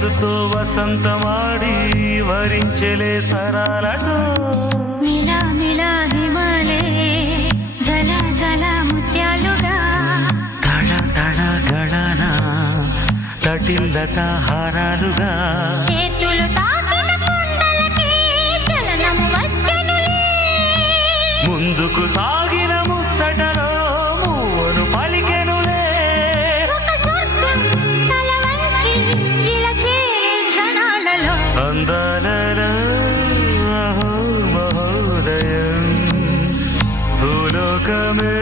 వయస్సుతో వసంతమాడి వరించెలే సరాలతో మిలా మిలా హిమాలే జల జల ముత్యాలుగా తళ తళ గళన తటిల్లత హారాలుగా చేతులు తాకిన కుండలకి చలనం వచ్చెనులే ముందుకు సాగిన ముచ్చటలో మూవను పలికెనులే ఒక స్వర్గం తల వంచి ఇలా చేరే క్షణాలలో అందాలలో అహో మహోదయం భూలోకమే